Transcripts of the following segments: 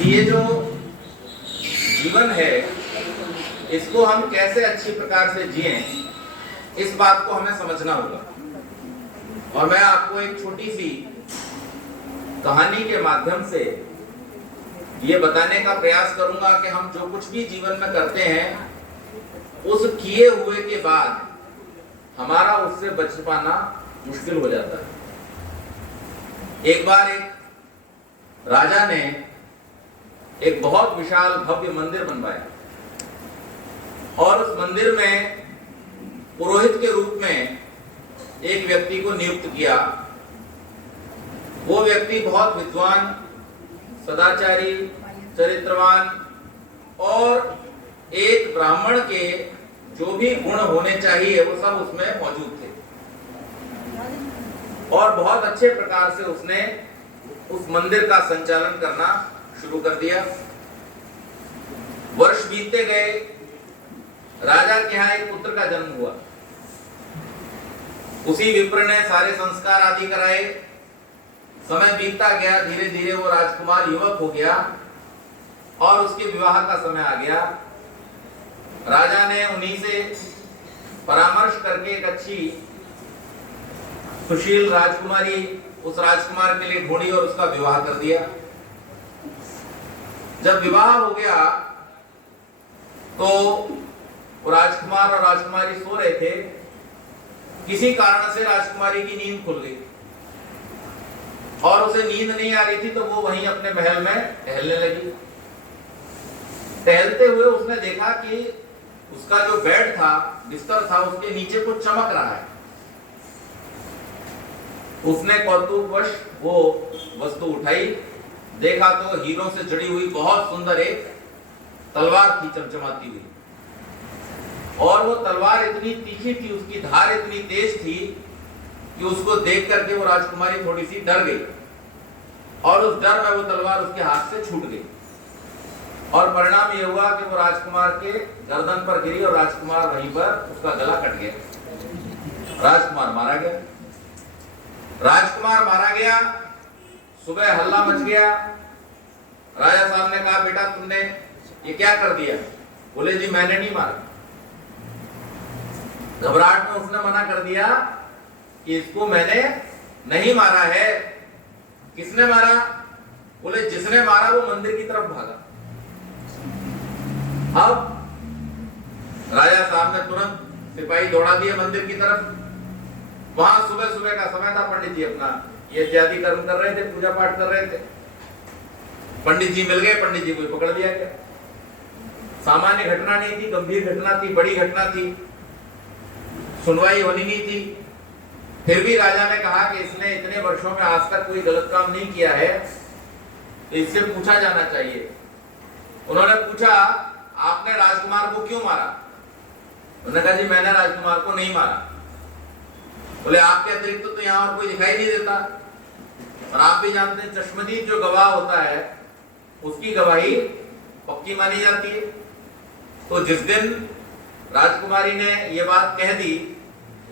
कि ये जो जीवन है इसको हम कैसे अच्छी प्रकार से जिएं, इस बात को हमें समझना होगा। और मैं आपको एक छोटी सी कहानी के माध्यम से ये बताने का प्रयास करूंगा कि हम जो कुछ भी जीवन में करते हैं उस किए हुए के बाद हमारा उससे बच पाना मुश्किल हो जाता है। एक बार एक राजा ने एक बहुत विशाल भव्य मंदिर बनवाया और उस मंदिर में पुरोहित के रूप में एक व्यक्ति को नियुक्त किया। वो व्यक्ति बहुत विद्वान, सदाचारी, चरित्रवान और एक ब्राह्मण के जो भी गुण होने चाहिए वो सब उसमें मौजूद थे और बहुत अच्छे प्रकार से उसने उस मंदिर का संचालन करना शुरू कर दिया। वर्ष बीतते गए, राजा के यहाँ एक पुत्र का जन्म हुआ। उसी विप्र ने सारे संस्कार आदि कराए। समय बीतता गया, धीरे धीरे वो राजकुमार युवक हो गया और उसके विवाह का समय आ गया। राजा ने उन्हीं से परामर्श करके एक अच्छी सुशील राजकुमारी उस राजकुमार के लिए ढूंढी और उसका विवाह कर दिया। जब विवाह हो गया तो वो राजकुमार और राजकुमारी सो रहे थे। किसी कारण से राजकुमारी की नींद खुल गई और उसे नींद नहीं आ रही थी, तो वो वहीं अपने महल में टहलने लगी। टहलते हुए उसने देखा कि उसका जो बेड था, बिस्तर था, उसके नीचे कुछ चमक रहा है। उसने कौतूहलवश वो वस्तु उठाई, देखा तो हीरों से जड़ी हुई बहुत सुंदर एक तलवार थी, चमचमाती हुई। और वो तलवार इतनी तीखी थी, उसकी धार इतनी तेज थी कि उसको देख करके वो राजकुमारी थोड़ी सी डर गई और उस डर में वो तलवार उसके हाथ से छूट गई और परिणाम ये हुआ कि वो राजकुमार के गर्दन पर गिरी और राजकुमार वहीं पर उसका गला कट गया। राजकुमार मारा गया। राजकुमार मारा गया। सुबह हल्ला मच गया। राजा साहब ने कहा, बेटा तुमने ये क्या कर दिया? बोले, जी मैंने नहीं मारा। घबराहट में उसने मना कर दिया कि इसको मैंने नहीं मारा है। किसने मारा? बोले, जिसने मारा वो मंदिर की तरफ भागा। अब राजा साहब ने तुरंत सिपाही दौड़ा दिए मंदिर की तरफ। वहां सुबह सुबह का समय था, पंडित जी अपना ये इत्यादि कर्म कर रहे थे, पूजा पाठ कर रहे थे। पंडित जी मिल गए, पंडित जी को पकड़ लिया गया। सामान्य घटना नहीं थी, गंभीर घटना थी, बड़ी घटना थी, सुनवाई होनी नहीं थी। फिर भी राजा ने कहा कि इसने इतने वर्षों में आज तक कोई गलत काम नहीं किया है, तो इससे पूछा जाना चाहिए। उन्होंने पूछा, आपने राजकुमार को क्यों मारा? उन्होंने कहा, जी मैंने राजकुमार को नहीं मारा। बोले, आपके अतिरिक्त तो यहाँ और कोई दिखाई नहीं देता और आप भी जानते हैं चश्मदीद जो गवाह होता है उसकी गवाही पक्की मानी जाती है। तो जिस दिन राजकुमारी ने ये बात कह दी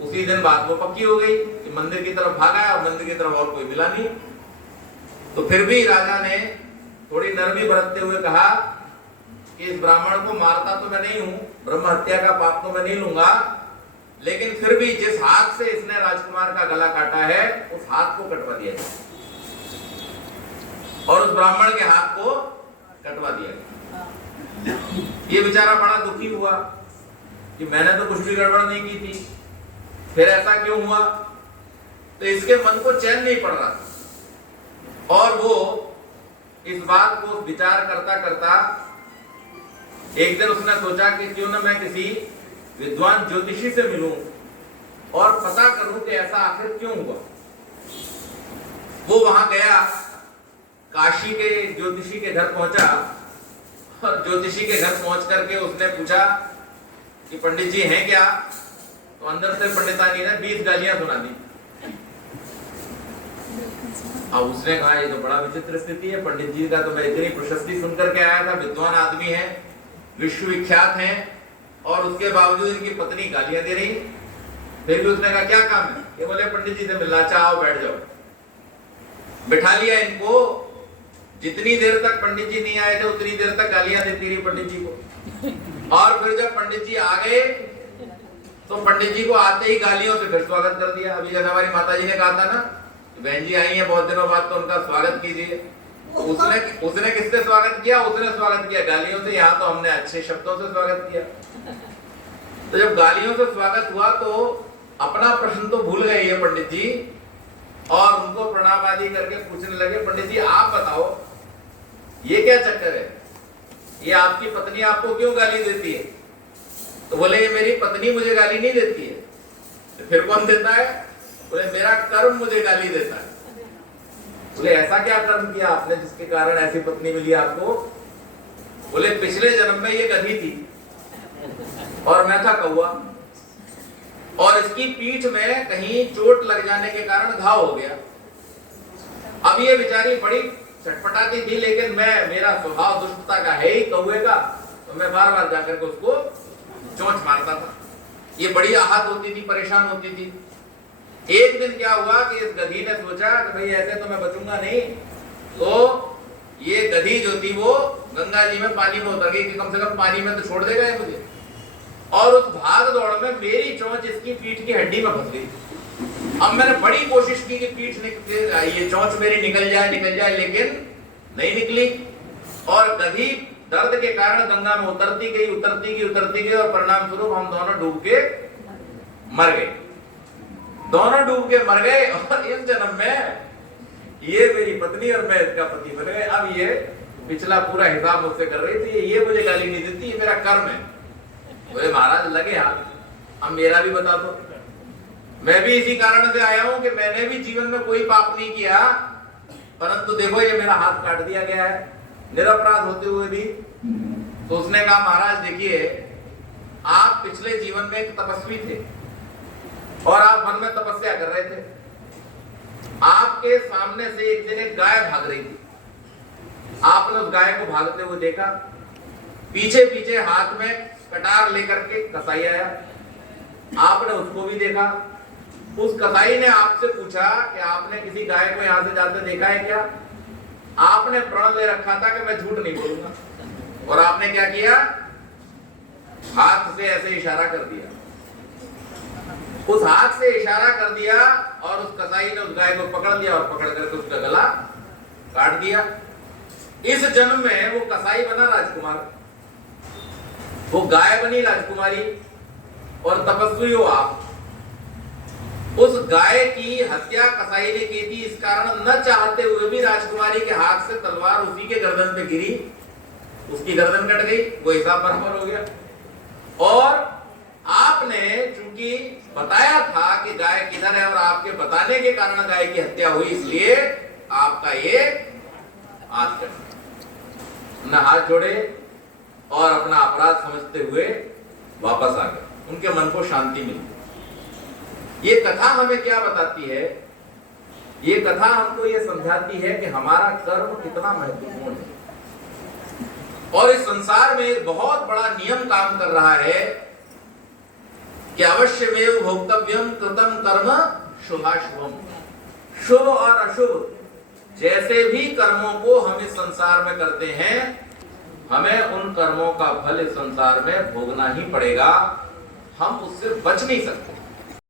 उसी दिन बात वो पक्की हो गई कि मंदिर की तरफ भागा है और मंदिर की तरफ और कोई मिला नहीं। तो फिर भी राजा ने थोड़ी नरमी बरतते हुए कहा कि इस ब्राह्मण को मारता तो मैं नहीं हूं, ब्रह्म हत्या का पाप तो मैं नहीं लूंगा, लेकिन फिर भी जिस हाथ से इसने राजकुमार का गला काटा है उस हाथ को कटवा दिया जाए और उस ब्राह्मण के हाथ को कटवा दिया गया। ये बेचारा बड़ा दुखी हुआ कि मैंने तो कुछ भी गड़बड़ नहीं की थी, फिर ऐसा क्यों हुआ? तो इसके मन को चैन नहीं पड़ रहा था और वो इस बात को विचार करता करता एक दिन उसने सोचा कि क्यों ना मैं किसी विद्वान ज्योतिषी से मिलूं और पता करूं कि ऐसा आखिर क्यों हुआ। वो वहां गया, काशी के ज्योतिषी के घर पहुंचा और ज्योतिषी के घर पहुंच करके उसने पूछा कि पंडित जी हैं क्या? तो अंदर से पंडितानी ने 20 गालियां सुना दी। अब उसने कहा, ये तो बड़ा विचित्र स्थिति है, पंडित जी का तो मैं इतनी प्रशस्ति सुनकर के आया था, विद्वान आदमी है, विश्वविख्यात हैं, और उसके बावजूद इनकी पत्नी गालियां दे रही। फिर भी उसने कहा, क्या काम है? ये बोले, पंडित जी से मिलना, चाहो बैठ जाओ। बिठा लिया इनको, जितनी देर तक पंडित जी नहीं आए थे उतनी देर तक गालियां देती रही पंडित जी को। और फिर जब पंडित जी आ गए तो पंडित जी को आते ही गालियों से फिर स्वागत कर दिया। अभी जैसे हमारी माता जी ने कहा था ना, बहन जी आई हैं बहुत दिनों बाद तो उनका स्वागत कीजिए। उसने किससे स्वागत किया? उसने स्वागत किया गालियों से। यहाँ तो हमने अच्छे शब्दों से स्वागत किया। तो जब गालियों से स्वागत हुआ तो अपना प्रश्न तो भूल गए ये पंडित जी, और उनको प्रणाम आदि करके पूछने लगे, पंडित जी आप बताओ ये क्या चक्कर है, ये आपकी पत्नी आपको क्यों गाली देती है? तो बोले ये मेरी पत्नी मुझे गाली नहीं देती है। तो फिर कौन देता है? बोले मेरा कर्म मुझे गाली देता है। बोले ऐसा क्या कर्म किया आपने जिसके कारण ऐसी पत्नी मिली आपको? बोले पिछले जन्म में ये गधी थी और मैं था कौवा, और इसकी पीठ में कहीं चोट लग जाने के कारण घाव हो गया। अब ये बेचारी बड़ी छटपटाती थी, लेकिन मेरा स्वभाव दुष्टता का है ही कौवे का, तो मैं बार बार जाकर के उसको चोंच मारता था। ये बड़ी आहत होती थी, परेशान होती थी। एक दिन क्या हुआ कि इस गधी ने सोचा कि भाई ऐसे तो मैं बचूंगा नहीं, तो ये गधी जो थी वो गंगा जी में पानी में उतर गई कि कम से कम पानी में तो छोड़ देगा ये मुझे। और उस भाग दौड़ में मेरी चोंच इसकी पीठ की हड्डी में फंस गई। अब मैंने बड़ी कोशिश की कि पीठ ये चोंच मेरी निकल जाए, लेकिन नहीं निकली। और गधी दर्द के कारण गंगा में उतरती गई और परिणाम स्वरूप हम दोनों डूब के मर गए। और इस जन्म में ये मेरी पत्नी और मैं इसका पति बन गए। अब ये पिछला पूरा हिसाब मुझसे कर रही थी, ये मुझे गाली नहीं देती, ये मेरा कर्म है। बोले महाराज लगे हाथ, अब मेरा भी बता दो। मैं भी इसी कारण से आया हूं कि मैंने भी जीवन में कोई पाप नहीं किया, परंतु देखो ये मेरा हाथ काट दिया गया है निरपराध होते हुए भी। तो उसने कहा महाराज देखिए, आप पिछले जीवन में एक तपस्वी थे और आप वन में तपस्या कर रहे थे। आपके सामने से एक दिन एक गाय भाग रही थी। आपने उस गाय को भागते हुए देखा, पीछे पीछे हाथ में कटार लेकर के कसाई आया, आपने उसको भी देखा। उस कसाई ने आपसे पूछा कि आपने किसी गाय को यहां से जाते देखा है क्या? आपने प्रण ले रखा था कि मैं झूठ नहीं बोलूंगा, और आपने क्या किया? हाथ से ऐसे इशारा कर दिया। उस हाथ से इशारा कर दिया और उस कसाई ने उस गाय को पकड़ लिया और पकड़ करके उसका गला काट दिया। इस जन्म में वो कसाई बना राजकुमार, वो गाय बनी राजकुमारी, और तपस्वी हो आप। उस गाय की हत्या कसाई ने की थी, इस कारण न चाहते हुए भी राजकुमारी के हाथ से तलवार उसी के गर्दन पे गिरी, उसकी गर्दन कट गई, वो हिसाब बराबर हो गया। और आपने चूंकि बताया था कि गाय किधर है, और आपके बताने के कारण गाय की हत्या हुई, इसलिए आपका ये हाथ कट, न हाथ जोड़े और अपना अपराध समझते हुए वापस आ गए। उनके मन को शांति मिली। ये कथा हमें क्या बताती है? ये कथा हमको ये समझाती है कि हमारा कर्म कितना महत्वपूर्ण है। और इस संसार में एक बहुत बड़ा नियम काम कर रहा है कि अवश्यमेव भोक्तव्यम कृतम कर्म शुभाशुभम। शुभ और अशुभ जैसे भी कर्मों को हम इस संसार में करते हैं, हमें उन कर्मों का फल इस संसार में भोगना ही पड़ेगा, हम उससे बच नहीं सकते।